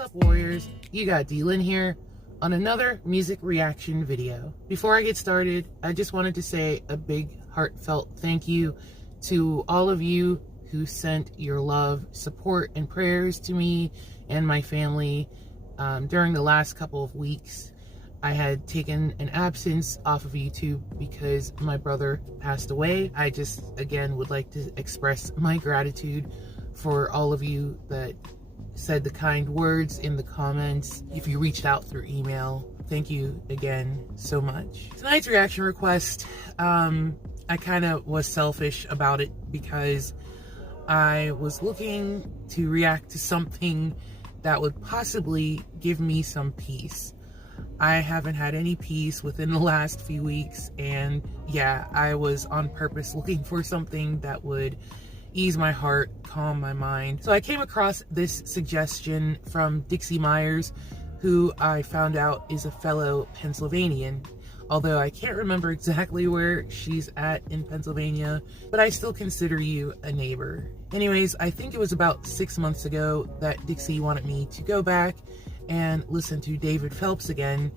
up, warriors? You got D-Lin here on another music reaction video. Before I get started, I just wanted to say a big heartfelt thank you to all of you who sent your love, support, and prayers to me and my family during the last couple of weeks. I had taken an absence off of YouTube because my brother passed away. I just, again, would like to express my gratitude for all of you that said the kind words in the comments. If you reached out through email, thank you again so much. Tonight's reaction request, I kind of was selfish about it because I was looking to react to something that would possibly give me some peace. I haven't had any peace within the last few weeks, and yeah, I was on purpose looking for something that would ease my heart, calm my mind. So I came across this suggestion from Dixie Myers, who I found out is a fellow Pennsylvanian, although I can't remember exactly where she's at in Pennsylvania, but I still consider you a neighbor. Anyways, I think it was about 6 months ago that Dixie wanted me to go back and listen to David Phelps again,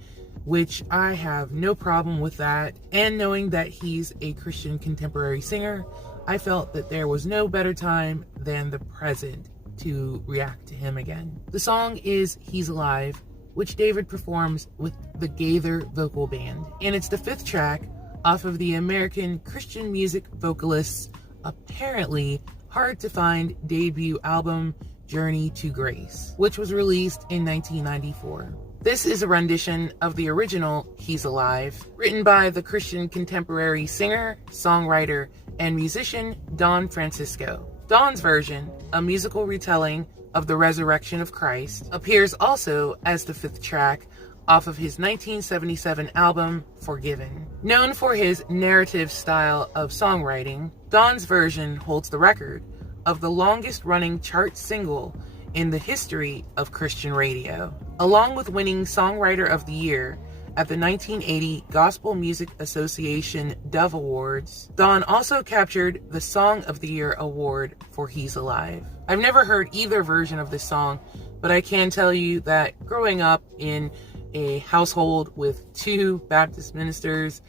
which I have no problem with that. And knowing that he's a Christian contemporary singer, I felt that there was no better time than the present to react to him again. The song is He's Alive, which David performs with the Gaither Vocal Band. And it's the 5th track off of the American Christian music vocalist's apparently hard to find debut album, Journey to Grace, which was released in 1994. This is a rendition of the original He's Alive, written by the Christian contemporary singer, songwriter, and musician Don Francisco. Don's version, a musical retelling of the resurrection of Christ, appears also as the 5th track off of his 1977 album, Forgiven. Known for his narrative style of songwriting, Don's version holds the record of the longest-running chart single in the history of Christian radio. Along with winning Songwriter of the Year at the 1980 Gospel Music Association Dove Awards, Don also captured the Song of the Year award for He's Alive. I've never heard either version of this song, but I can tell you that growing up in a household with 2 Baptist ministers,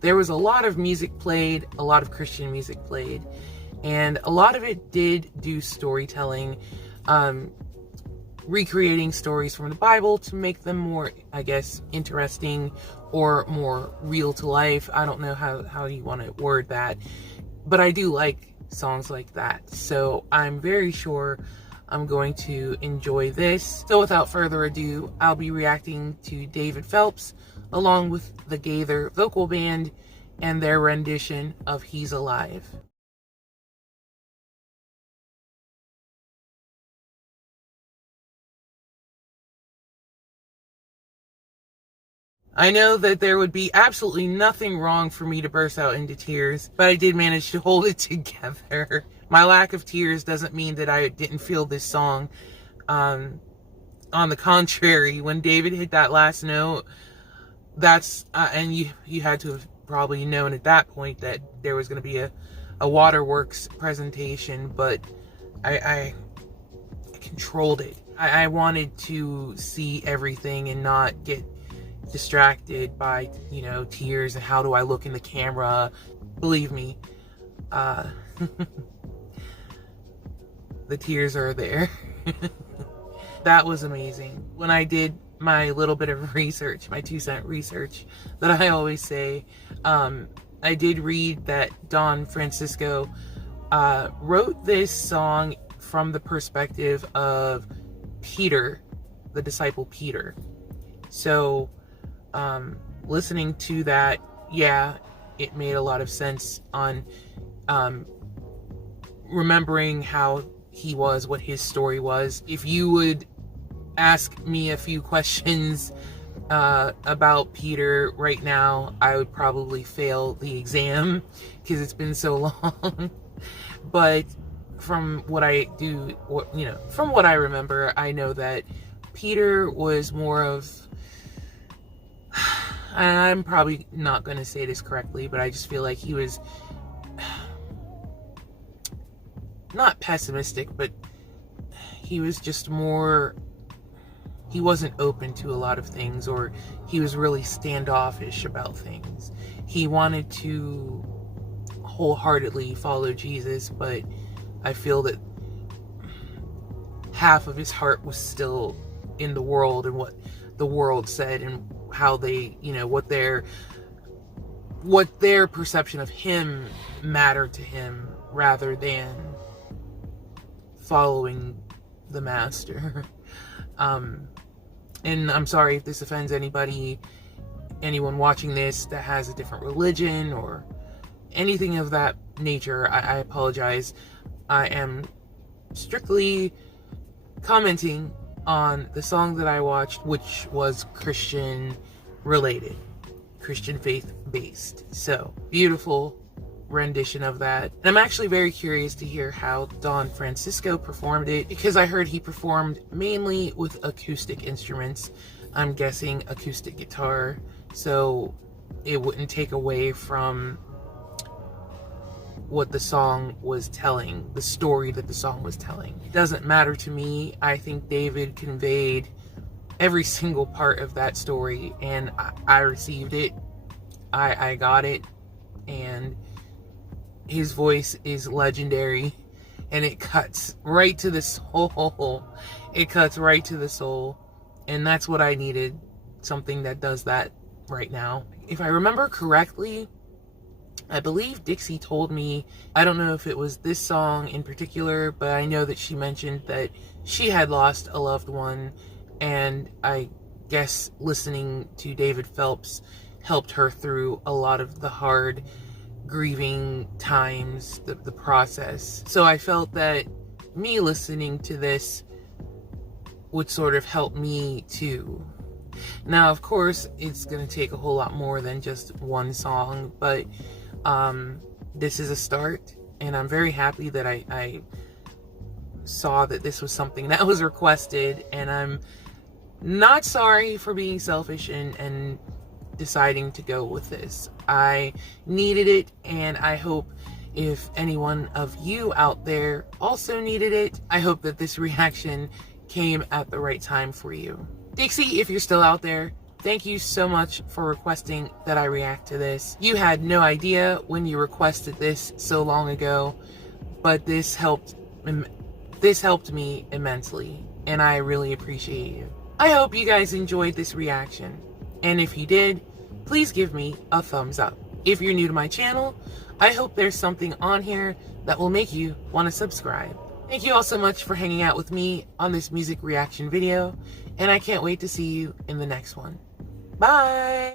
there was a lot of music played, a lot of Christian music played, and a lot of it did do storytelling, recreating stories from the Bible to make them more, I guess, interesting or more real to life. I don't know how you want to word that, but I do like songs like that. So I'm very sure I'm going to enjoy this. So without further ado, I'll be reacting to David Phelps along with the Gaither Vocal Band and their rendition of He's Alive. I know that there would be absolutely nothing wrong for me to burst out into tears, but I did manage to hold it together. My lack of tears doesn't mean that I didn't feel this song. On the contrary, when David hit that last note, that's, and you had to have probably known at that point that there was going to be a Waterworks presentation, but I controlled it. I wanted to see everything and not get distracted by, you know, tears and how do I look in the camera. Believe me, the tears are there. That was amazing. When I did my little bit of research, my 2-cent research that I always say, I did read that Don Francisco wrote this song from the perspective of Peter, the disciple Peter. So listening to that, yeah, it made a lot of sense on remembering how he was, what his story was. If you would ask me a few questions about Peter right now, I would probably fail the exam because it's been so long. But from what I do, from what I remember, I know that Peter was more of, I'm probably not going to say this correctly, but I just feel like he was not pessimistic, but he was just more he wasn't open to a lot of things, or he was really standoffish about things. He wanted to wholeheartedly follow Jesus, but I feel that half of his heart was still in the world and what the world said and how they, what their perception of him mattered to him rather than following the master. And I'm sorry if this offends anyone watching this that has a different religion or anything of that nature. I apologize. I am strictly commenting on the song that I watched, which was Christian related, Christian faith based. So, beautiful rendition of that. And I'm actually very curious to hear how Don Francisco performed it, because I heard he performed mainly with acoustic instruments. I'm guessing acoustic guitar, so it wouldn't take away from what the song was telling, the story that the song was telling. It doesn't matter to me. I think David conveyed every single part of that story, and I received it. I got it, and his voice is legendary, and it cuts right to the soul. It cuts right to the soul, and that's what I needed, something that does that right now. If I remember correctly, I believe Dixie told me, I don't know if it was this song in particular, but I know that she mentioned that she had lost a loved one, and I guess listening to David Phelps helped her through a lot of the hard grieving times, the process. So I felt that me listening to this would sort of help me too. Now, of course, it's going to take a whole lot more than just one song, but this is a start, and I'm very happy that I saw that this was something that was requested, and I'm not sorry for being selfish and deciding to go with this. I needed it, and I hope if anyone of you out there also needed it, I hope that this reaction came at the right time for you. Dixie, if you're still out there, thank you so much for requesting that I react to this. You had no idea when you requested this so long ago, but this helped me immensely, and I really appreciate you. I hope you guys enjoyed this reaction, and if you did, please give me a thumbs up. If you're new to my channel, I hope there's something on here that will make you want to subscribe. Thank you all so much for hanging out with me on this music reaction video, and I can't wait to see you in the next one. Bye!